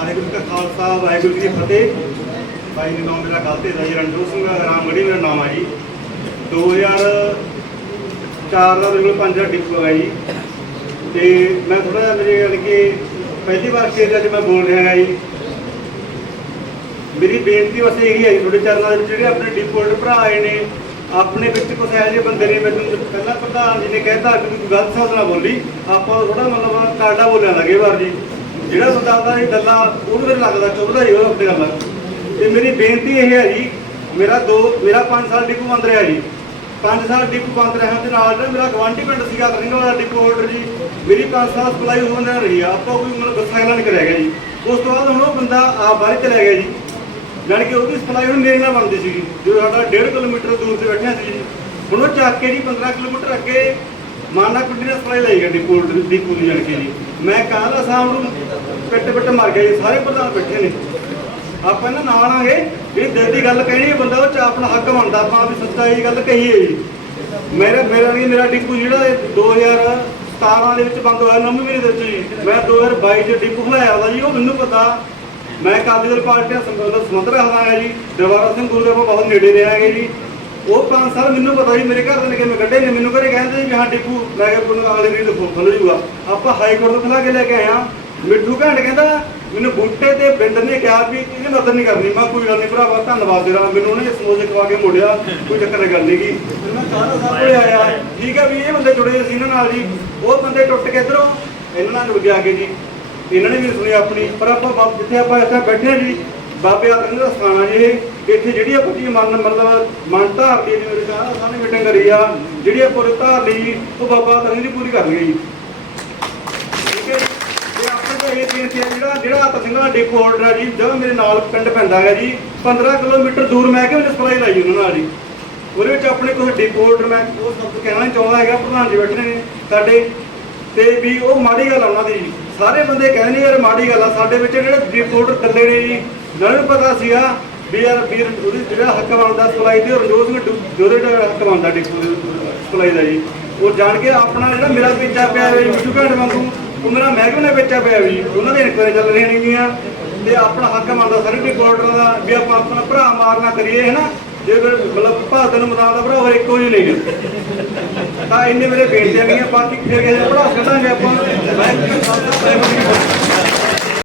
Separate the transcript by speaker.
Speaker 1: ਵਾਹਿਗੁਰੂ ਜੀ ਕਾ ਖਾਲਸਾ, ਵਾਹਿਗੁਰੂ ਜੀ ਕੀ ਫਤਿਹ। ਭਾਈ ਜੀ ਨਾਮ ਮੇਰਾ ਗਲਤ ਹੈ ਰਣਜੋਤ ਸਿੰਘ ਰਾਮਗੜੀ ਮੇਰਾ ਨਾਮ ਆ ਜੀ। 2004 ਦਾ ਮੇਰੇ ਪੰਜ ਦਾ ਡਿਪਲੋ ਹੈ ਜੀ। ਤੇ ਮੈਂ ਥੋੜਾ ਜਿਹਾ ਮੇਰੇ ਯਾਨੀ ਕਿ ਪਹਿਲੀ ਵਾਰ ਸਟੇਜ 'ਤੇ ਮੈਂ ਬੋਲ ਰਿਹਾ ਹਾਂ ਜੀ। ਮੇਰੀ ਬੇਨਤੀ ਬਸ ਇਹੀ ਹੈ ਜੀ, ਤੁਹਾਡੇ ਚਰਨਾਂ ਦੇ ਵਿੱਚ ਜਿਹੜੇ ਆਪਣੇ ਡਿਪੋਲਟ ਭਰਾ ਆਏ ਨੇ, ਆਪਣੇ ਵਿੱਚ ਕੁਝ ਇਹੋ ਜਿਹੇ ਬੰਦੇ ਨੇ ਮੈਨੂੰ ਪਹਿਲਾਂ ਪ੍ਰਧਾਨ ਜੀ ਨੇ ਕਹਿਤਾ ਕਿ ਤੂੰ ਗਲਤ ਸ਼ਬਦ ਨਾ ਬੋਲੀ, ਆਪਾਂ ਥੋੜਾ ਮਤਲਬ ਕਾਡਾ ਬੋਲਿਆ ਲੱਗੇ ਵਾਰ ਜੀ। ਜਿਹੜਾ ਬੰਦਾ ਆਉਂਦਾ ਇਹ ਗੱਲਾਂ ਉਹਨੂੰ ਫਿਰ ਲੱਗਦਾ, ਚੁੱਭਦਾ ਹੀ ਉਹ ਆਪਣੇ ਗੱਲ ਤੇ ਮੇਰੀ ਬੇਨਤੀ ਇਹ ਹੈ ਜੀ, ਮੇਰਾ ਦੋ, ਮੇਰਾ 5 ਸਾਲ ਡਿਪੂ ਬੰਦ ਰਿਹਾ ਜੀ। 5 ਸਾਲ ਡਿਪੂ ਬੰਦ ਰਹਿਣ ਦੇ ਨਾਲ ਜਿਹੜਾ ਮੇਰਾ ਗਵਾਂਢੀ ਪਿੰਡ ਸੀਗਾ ਕਰਿੰਗ ਵਾਲਾ ਡਿਪੂ ਹੋਲਡਰ ਜੀ, ਮੇਰੀ 5 ਸਾਲ ਸਪਲਾਈ ਹੋਣ ਨਾਲ ਰਹੀ ਆ। ਆਪਾਂ ਕੋਈ ਮਤਲਬ ਗੁੱਸਾ ਨਹੀਂ ਕਰਿਆ ਗਿਆ ਜੀ। ਉਸ ਤੋਂ ਬਾਅਦ ਹੁਣ ਉਹ ਬੰਦਾ ਆ ਬਾਹਰ ਚਲਾ ਗਿਆ ਜੀ। ਜਾਣੀ ਕਿ ਉਹਦੀ ਸਪਲਾਈ ਹੁਣ ਮੇਰੇ ਨਾਲ ਬਣਦੀ ਸੀਗੀ ਜੋ ਸਾਡਾ 1.5 ਕਿਲੋਮੀਟਰ ਦੂਰ ਤੇ ਬੈਠਿਆ ਸੀ ਜੀ। ਹੁਣ ਉਹ ਚੱਕ ਕੇ ਜੀ 15 ਕਿਲੋਮੀਟਰ ਅੱਗੇ ਮਾਨਾ ਕੁੰਡੀ ਨਾਲ ਸਪਲਾਈ ਲਈ ਗੱਡੀ ਡਿਪੂ ਦੀ ਪੂਰੀ ਜਾਣੀ ਕਿ ਜੀ। ਮੈਂ ਕਹਾਂ ਸ਼ਾਮ ਨੂੰ, ਪਿੱਟ ਪਿੱਟ ਮਰ ਗਿਆ ਜੀ ਸਾਰੇ ਪ੍ਰਧਾਨ ਬੈਠੇ ਨੇ। ਆਪਾਂ ਇਹਨਾਂ ਨਾਲ ਆਂਗੇ ਜਿਹੜੀ ਦਿਲ ਦੀ ਗੱਲ ਕਹਿਣੀ ਬੰਦਾ, ਉਹ ਚ ਆਪਣਾ ਹੱਕ ਬਣਦਾ, ਆਪਾਂ ਵੀ ਸੱਚਾਈ ਗੱਲ ਕਹੀਏ ਜੀ। ਮੇਰਾ ਮੇਰਾ ਨਹੀਂ ਮੇਰਾ ਡਿਪੂ ਜਿਹੜਾ ਇਹ 2017 ਦੇ ਵਿੱਚ ਬੰਦ ਹੋਇਆ, ਨੌਵੇਂ ਮਹੀਨੇ ਦੇ ਵਿੱਚ ਜੀ। ਮੈਂ 2022 ਚ ਡਿਪੂ ਖਲਾਇਆ ਉਹਦਾ ਜੀ, ਉਹ ਮੈਨੂੰ ਪਤਾ। ਮੈਂ ਅਕਾਲੀ ਦਲ ਪਾਰਟੀ ਨਾਲ ਸੰਬੰਧ ਰੱਖਦਾ ਹਾਂ ਜੀ। ਦਰਬਾਰਾ ਸਿੰਘ ਗੁਰੂ ਦੇ ਕੋਲ ਬਹੁਤ ਨੇੜੇ ਰਿਹਾ ਹੈਗੇ ਜੀ। ਉਹ 5 ਸਾਲ ਮੈਨੂੰ ਪਤਾ ਜੀ ਮੇਰੇ ਘਰ ਦੇ ਨੇ ਕਿਵੇਂ ਕੱਢੇ ਨੇ, ਮੈਨੂੰ ਘਰੇ ਕਹਿੰਦੇ ਵੀ ਹਾਂ ਡਿਪੂ, ਮੈਂ ਕਿਹਾ ਕੋਈ ਅਗਲੇ ਵੀਰ ਤੋਂ ਖੁੱਲ ਜੂਗਾ। ਆਪਾਂ ਹਾਈ ਕੋਰਟ ਤੋਂ ਖਲਾ ਕੇ ਲੈ ਕੇ ਆਏ ਮਿੱਠੂ ਘੈਂਟ ਕਹਿੰਦਾ, ਮੈਨੂੰ ਬੂਟੇ ਤੇ ਬਿੰਦਰ ਨੇ ਕਿਹਾ ਵੀ ਇਹਦੀ ਮਦਦ ਨਹੀਂ ਕਰਨੀ। ਮੈਂ ਕੋਈ ਗੱਲ ਨਹੀਂ ਭਰਾਵਾ, ਧੰਨਵਾਦ ਤੇਰਾ। ਮੈਨੂੰ ਉਹਨੇ ਸਮੋਸੇ ਖਵਾ ਕੇ ਮੋੜਿਆ, ਕੋਈ ਚੱਕਰ ਦੀ ਗੱਲ ਨਹੀਂਗੀ ਮੈਂ ਸਾਰਾ ਸਭ ਕੋਲੇ ਆਇਆ? ਠੀਕ ਹੈ ਵੀ ਇਹ ਬੰਦੇ ਜੁੜੇ ਸੀ ਇਹਨਾਂ ਨਾਲ ਜੀ। ਉਹ ਬੰਦੇ ਟੁੱਟ ਕੇ ਇਧਰੋਂ ਇਹਨਾਂ ਨਾਲ ਜੁੜ ਗਿਆ ਕੇ ਜੀ। ਇਹਨਾਂ ਨੇ ਵੀ ਸੁਣੀ ਆਪਣੀ। ਪਰ ਆਪਾਂ ਜਿੱਥੇ ਆਪਾਂ ਇੱਥੇ ਬੈਠੇ ਜੀ ਬਾਬੇ ਆਤਮ ਦਾ ਸਥਾਨ ਆ ਜੀ ਇਹ ਇੱਥੇ ਜਿਹੜੀ ਆਪਾਂ ਕੀ ਮਨ ਮਤਲਬ ਮਨ ਧਾਰ ਦੀ ਜਿਵੇਂ ਕਹਾ ਸਾਹਮਣੇ ਮੀਟਿੰਗ ਕਰੀ ਆ। ਜਿਹੜੀ ਆਪਾਂ ਪੁਰ ਧਾਰ ਲਈ ਜੀ, ਉਹ ਬਾਬਾ ਆਤਮ ਦੀ ਪੂਰੀ ਕਰ ਲਈ ਜੀ। ਠੀਕ ਹੈ ਤੇ ਆਪਣੇ ਕੋਲ ਇਹ ਬੇਨਤੀ ਹੈ ਜਿਹੜਾ ਜਿਹੜਾ ਆਤਮ ਸਿੰਘ ਦਾ ਡਿਪੋ ਹੋਲਡਰ ਹੈ ਜੀ ਜਦੋਂ ਮੇਰੇ ਨਾਲ ਪਿੰਡ ਪੈਂਦਾ ਹੈ ਜੀ 15 ਕਿਲੋਮੀਟਰ ਦੂਰ ਮੈਂ ਕਿਹਾ ਮੈਨੂੰ ਸਪਲਾਈ ਲਾਈ ਉਹਨਾਂ ਨਾਲ ਜੀ। ਉਹਦੇ ਵਿੱਚ ਆਪਣੇ ਕੋਲ ਡਿਪੋ ਹੋਲਡਰ ਮੈਂ ਉਹ ਸਭ ਕਹਿਣਾ ਚਾਹੁੰਦਾ ਹੈਗਾ ਪ੍ਰਧਾਨ ਜੀ ਬੈਠੇ ਨੇ ਸਾਡੇ। ਤੇ ਵੀ ਉਹ ਮਾੜੀ ਗੱਲ ਆ ਉਹਨਾਂ ਦੀ ਜੀ। ਸਾਰੇ ਬੰਦੇ ਕਹਿੰਦੇ ਯਾਰ ਮਾੜੀ ਗੱਲ ਆ ਸਾਡੇ ਵਿੱਚ ਜਿਹੜੇ ਰਿਪੋਰਟਰ ਕੱਲੇ ਨੇ ਜੀ ਉਹਨਾਂ ਨੂੰ ਪਤਾ ਸੀਗਾ ਵੀ ਯਾਰ ਵੀਰ ਉਹਦੀ ਜਿਹੜਾ ਹੱਕ ਬਣਦਾ ਸਪਲਾਈ ਤੇ ਰਜੋਸ ਨੂੰ ਜੋਰੇ ਦਾ ਹੱਕ ਬਣਦਾ ਡਿਪੋ ਸਪਲਾਈ ਦਾ ਜੀ। ਉਹ ਜਾਣ ਕੇ ਆਪਣਾ ਜਿਹੜਾ ਮੇਰਾ ਪੇਚਾ ਪਿਆ ਹੈ ਮਿੱਠੂ ਘਾਟ ਵਾਂਗੂ, ਉਹ ਮੇਰਾ ਮਹਿਕਮੇ ਨੇ ਵੇਚਿਆ ਪਿਆ ਵੀ ਉਹਨਾਂ ਦੇ ਇਨਕੁਆਇਰੀ ਚੱਲ ਰਹੀਆਂ ਨੇਗੀਆਂ। ਤੇ ਆਪਣਾ ਹੱਕ ਬਣਦਾ ਸਾਰੇ ਰਿਪੋਰਟਰਾਂ ਦਾ ਵੀ ਆਪਾਂ ਆਪਣਾ ਭਰਾ ਮਾਰਨਾ ਕਰੀਏ ਹੈ ਨਾ ਜੇ ਫਿਰ ਮਤਲਬ ਭਾਰਤ ਨੂੰ ਮਦਾਨ ਦਾ ਭਰਾ ਹੋਰ ਇੱਕੋ ਹੀ ਨਹੀਂ ਤਾਂ ਇੰਨੇ ਮੇਰੇ ਬੇਨਤੀਆਂ ਨਹੀਂ ਬਾਕੀ ਫਿਰ ਕਿਸੇ ਭਰਾ ਕੱਢਾਂਗੇ ਆਪਾਂ। ਮੈਂ